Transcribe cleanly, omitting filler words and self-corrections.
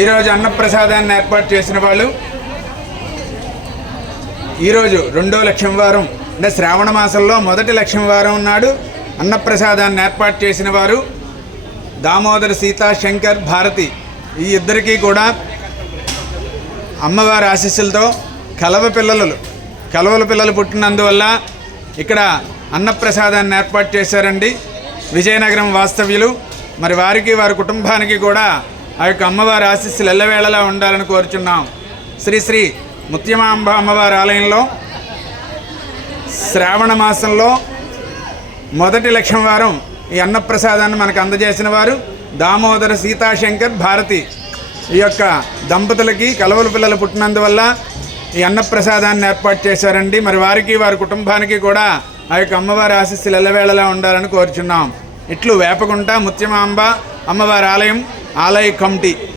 ఈరోజు అన్నప్రసాదాన్ని ఏర్పాటు చేసిన వాళ్ళు ఈరోజు రెండో లక్షం వారం అంటే శ్రావణ మాసంలో మొదటి లక్షం వారం నాడు అన్నప్రసాదాన్ని ఏర్పాటు చేసిన వారు దామోదర సీతా శంకర్ భారతి. ఈ ఇద్దరికీ కూడా అమ్మవారి ఆశీస్సులతో కలవల పిల్లలు పుట్టినందువల్ల ఇక్కడ అన్నప్రసాదాన్ని ఏర్పాటు చేశారండి విజయనగరం వాస్తవ్యులు. మరి వారికి వారి కుటుంబానికి కూడా ఆ యొక్క అమ్మవారి ఆశీస్సులు ఎల్లవేళలా ఉండాలని కోరుచున్నాం. శ్రీ శ్రీ ముత్యమాంబ అమ్మవారి ఆలయంలో శ్రావణ మాసంలో మొదటి లక్షం వారం ఈ అన్నప్రసాదాన్ని మనకు అందజేసిన వారు దామోదర సీతాశంకర్ భారతి. ఈ యొక్క దంపతులకి కలవల పిల్లలు పుట్టినందువల్ల ఈ అన్నప్రసాదాన్ని ఏర్పాటు చేశారండి. మరి వారికి వారి కుటుంబానికి కూడా ఆ యొక్క అమ్మవారి ఆశీస్సులు ఎల్లవేళలా ఉండాలని కోరుచున్నాం. ఇట్లు వేపగుంట ముత్యమాంబ అమ్మవారి ఆలయం ఆలయ కమిటీ.